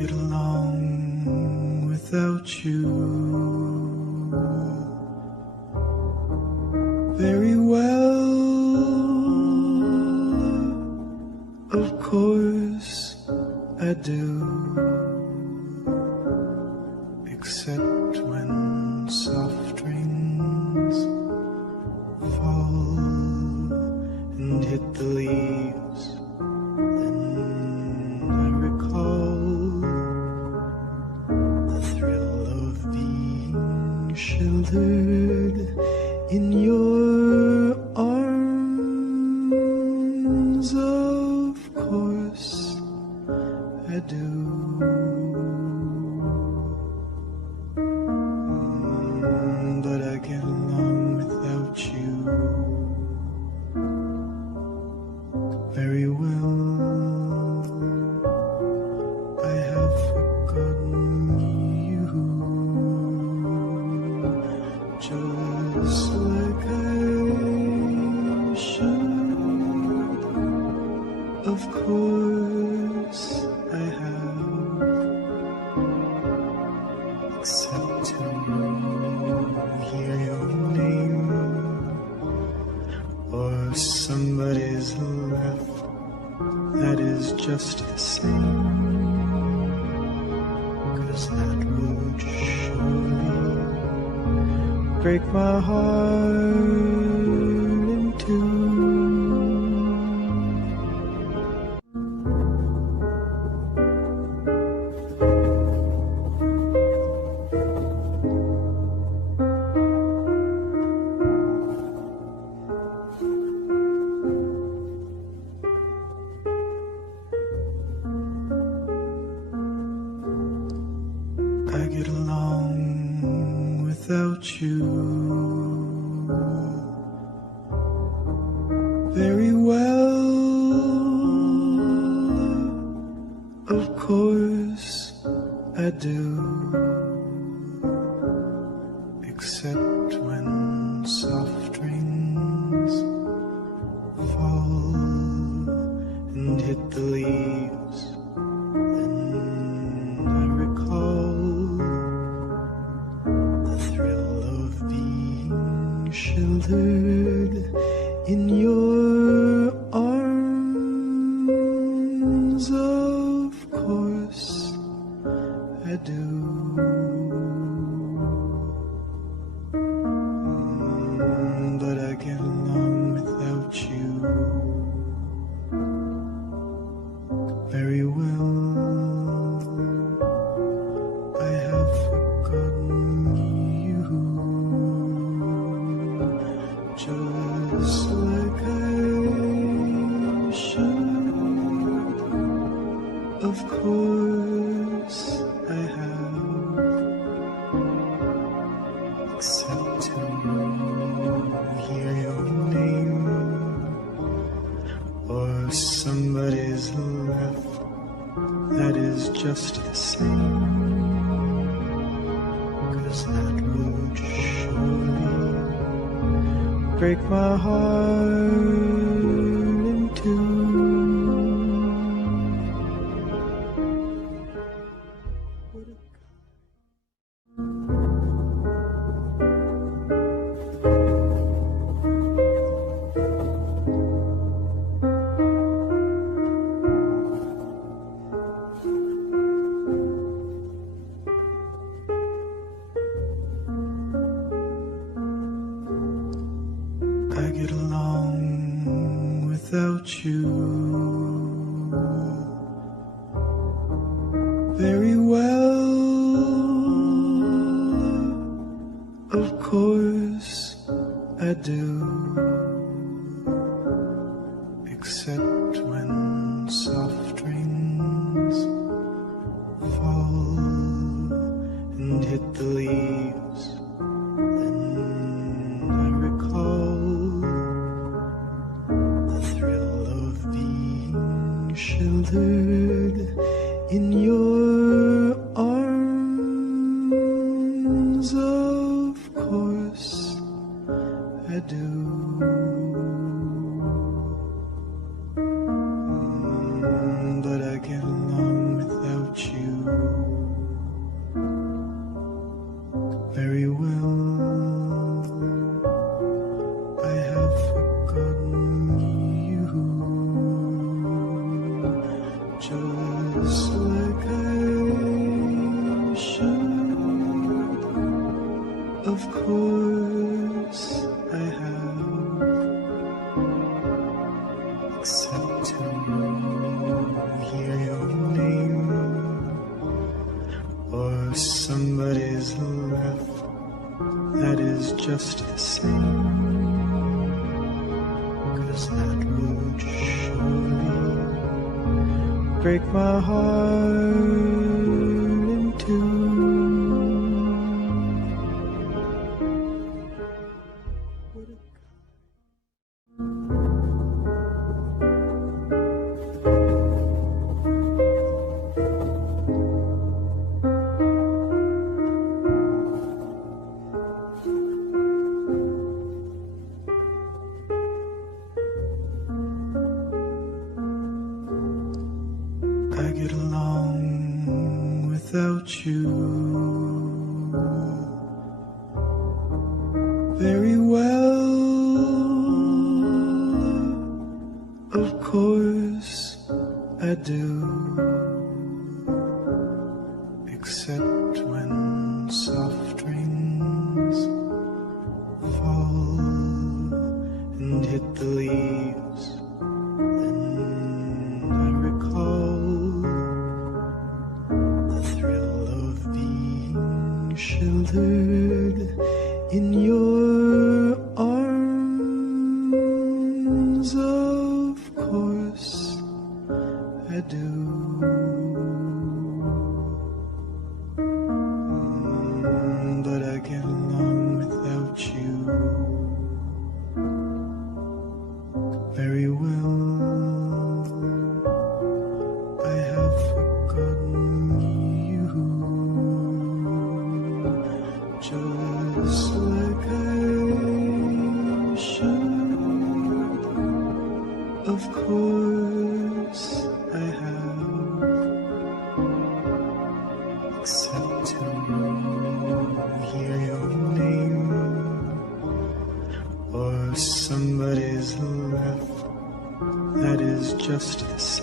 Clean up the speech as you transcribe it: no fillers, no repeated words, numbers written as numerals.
get along without you very well. Of course I do, except when soft rains fall and hit the leaves. Then I recall the thrill of being sheltered in your arms. Of course I do. But I get along without you very well. I have forgotten you, just like I should. Of course I have, except to hear your name or somebody's laugh. That is just the same, 'cause that would surely break my heart in two. I get along without you very well. Of course I do, except when soft rains fall and hit the leaves. Then I recall the thrill of being sheltered in your arms. Of course I do. But I get along without you very well. I have forgotten you, just like I should. Of course I have, except to hear your name or somebody's laugh. That is just the same, 'cause that would surely break my heart in two. I get along without you very well. Of course I do, except when soft rains fall and hit the leaves. Then I recall the thrill of being sheltered in your arms. Of course I do. But I get along without you except to hear your name or somebody's laugh that is just the same, 'cause that would surely break my heart in two. I get along without you very well. Of course I do, except when soft rains fall and hit the leaves. Then I recall the thrill of being sheltered in your arms. Of course I do. But I get along without you very well. I have forgotten you, just like I should. Of course I have, except to hear your name or somebody's laugh that is just the same.